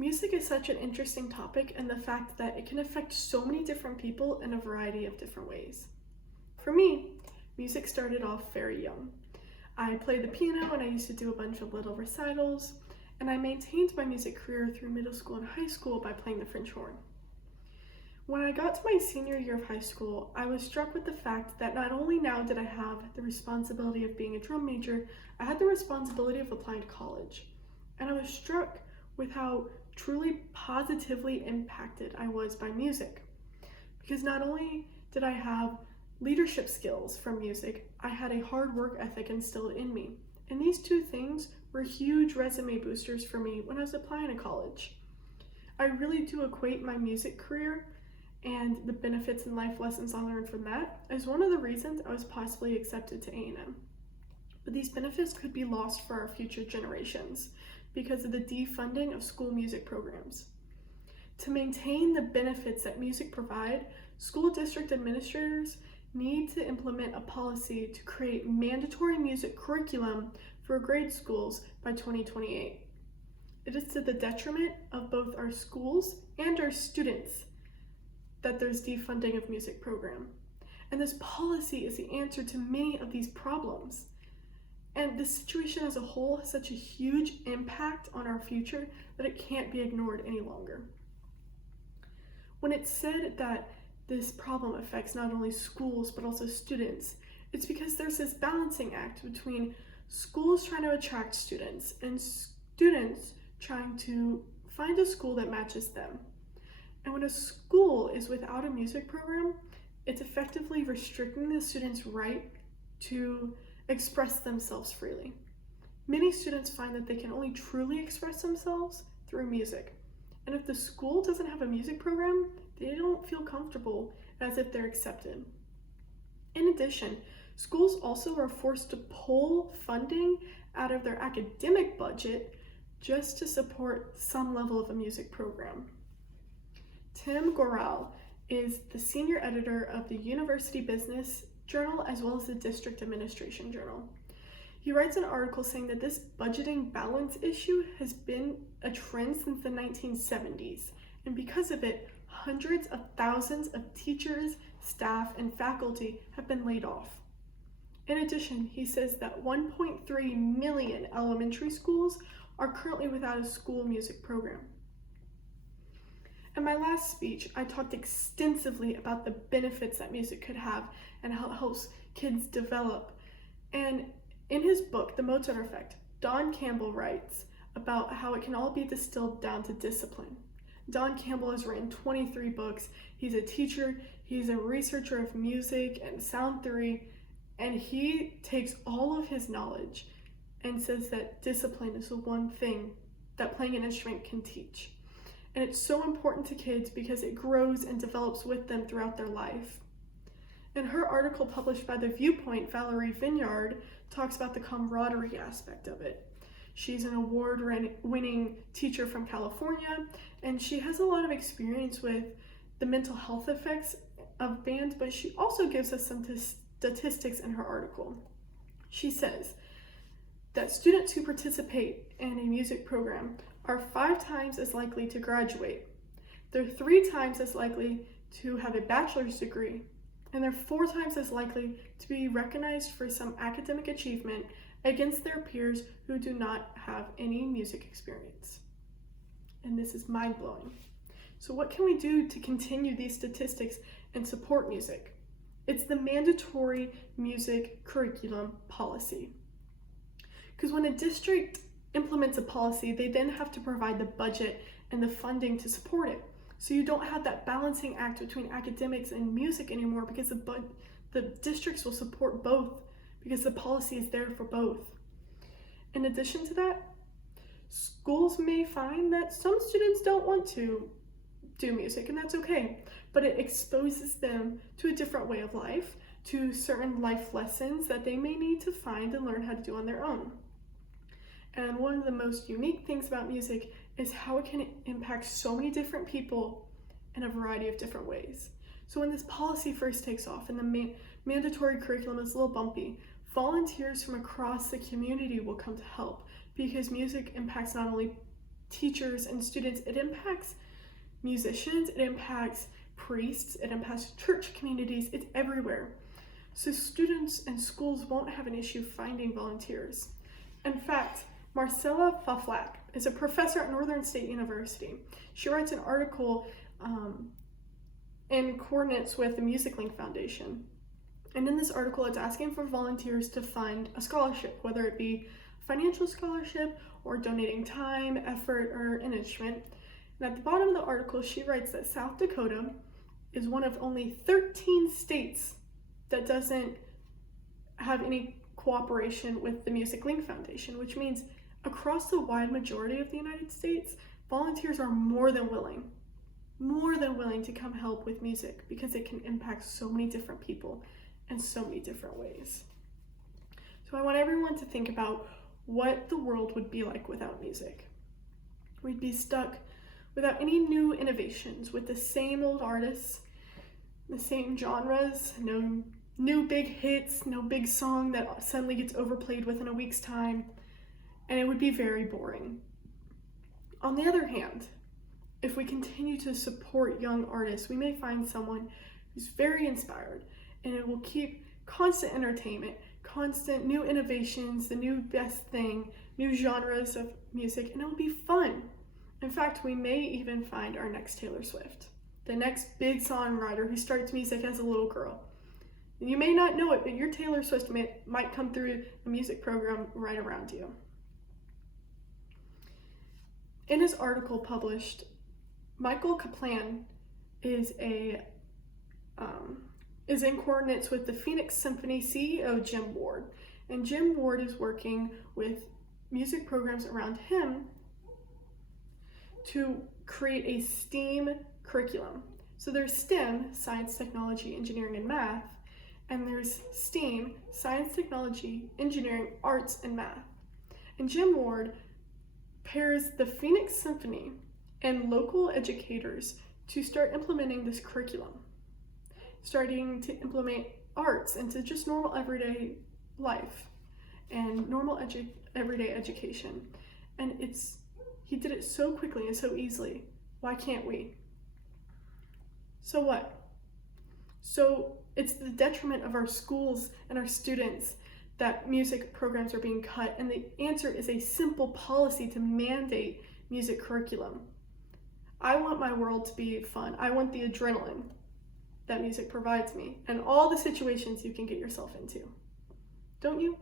Music is such an interesting topic, and the fact that it can affect so many different people in a variety of different ways. For me, music started off very young. I played the piano and I used to do a bunch of little recitals, and I maintained my music career through middle school and high school by playing the French horn. When I got to my senior year of high school, I was struck with the fact that not only now did I have the responsibility of being a drum major, I had the responsibility of applying to college. And I was struck with how truly positively impacted I was by music. Because not only did I have leadership skills from music, I had a hard work ethic instilled in me. And these two things were huge resume boosters for me when I was applying to college. I really do equate my music career and the benefits and life lessons I learned from that as one of the reasons I was possibly accepted to A&M. But these benefits could be lost for our future generations because of the defunding of school music programs. To maintain the benefits that music provide, school district administrators need to implement a policy to create mandatory music curriculum for grade schools by 2028. It is to the detriment of both our schools and our students that there's defunding of music program. And this policy is the answer to many of these problems. And the situation as a whole has such a huge impact on our future that it can't be ignored any longer. When it's said that this problem affects not only schools but also students, it's because there's this balancing act between schools trying to attract students and students trying to find a school that matches them. And when a school is without a music program, it's effectively restricting the students' right to express themselves freely. Many students find that they can only truly express themselves through music. And if the school doesn't have a music program, they don't feel comfortable as if they're accepted. In addition, schools also are forced to pull funding out of their academic budget just to support some level of a music program. Tim Gorel is the senior editor of the University Business Journal as well as the District Administration Journal. He writes an article saying that this budgeting balance issue has been a trend since the 1970s, and because of it, hundreds of thousands of teachers, staff, and faculty have been laid off. In addition, he says that 1.3 million elementary schools are currently without a school music program. In my last speech, I talked extensively about the benefits that music could have and how it helps kids develop. And in his book, The Mozart Effect, Don Campbell writes about how it can all be distilled down to discipline. Don Campbell has written 23 books. He's a teacher, he's a researcher of music and sound theory, and he takes all of his knowledge and says that discipline is the one thing that playing an instrument can teach. And it's so important to kids because it grows and develops with them throughout their life. In her article published by The Viewpoint, Valerie Vineyard talks about the camaraderie aspect of it. She's an award-winning teacher from California, and she has a lot of experience with the mental health effects of bands, but she also gives us some statistics in her article. She says that students who participate in a music program are 5 times as likely to graduate. They're 3 times as likely to have a bachelor's degree, and they're 4 times as likely to be recognized for some academic achievement against their peers who do not have any music experience. And this is mind-blowing. So what can we do to continue these statistics and support music? It's the mandatory music curriculum policy. Because when a district implements a policy, they then have to provide the budget and the funding to support it. So you don't have that balancing act between academics and music anymore because the districts will support both because the policy is there for both. In addition to that, schools may find that some students don't want to do music, and that's okay, but it exposes them to a different way of life, to certain life lessons that they may need to find and learn how to do on their own. And one of the most unique things about music is how it can impact so many different people in a variety of different ways. So when this policy first takes off and the mandatory curriculum is a little bumpy, volunteers from across the community will come to help because music impacts not only teachers and students. It impacts musicians, it impacts priests, it impacts church communities, it's everywhere. So students and schools won't have an issue finding volunteers. In fact, Marcella Faflak is a professor at Northern State University. She writes an article in coordinates with the MusicLink Foundation. And in this article, it's asking for volunteers to find a scholarship, whether it be financial scholarship or donating time, effort, or an instrument. And at the bottom of the article, she writes that South Dakota is one of only 13 states that doesn't have any cooperation with the MusicLink Foundation, which means across the wide majority of the United States, volunteers are more than willing to come help with music because it can impact so many different people in so many different ways. So I want everyone to think about what the world would be like without music. We'd be stuck without any new innovations, with the same old artists, the same genres, no new big hits, no big song that suddenly gets overplayed within a week's time, and it would be very boring. On the other hand, if we continue to support young artists, we may find someone who's very inspired, and it will keep constant entertainment, constant new innovations, the new best thing, new genres of music, and it will be fun. In fact, we may even find our next Taylor Swift, the next big songwriter who starts music as a little girl. You may not know it, but your Taylor Swift might come through the music program right around you. In his article published, Michael Kaplan is in coordinates with the Phoenix Symphony CEO Jim Ward, and Jim Ward is working with music programs around him to create a STEAM curriculum. So there's STEM, science, technology, engineering, and math, and there's STEAM, science, technology, engineering, arts, and math. And Jim Ward pairs the Phoenix Symphony and local educators to start implementing this curriculum, starting to implement arts into just normal everyday life and normal everyday education. And he did it so quickly and so easily. Why can't we? So what? So it's the detriment of our schools and our students that music programs are being cut, and the answer is a simple policy to mandate music curriculum. I want my world to be fun. I want the adrenaline that music provides me and all the situations you can get yourself into. Don't you?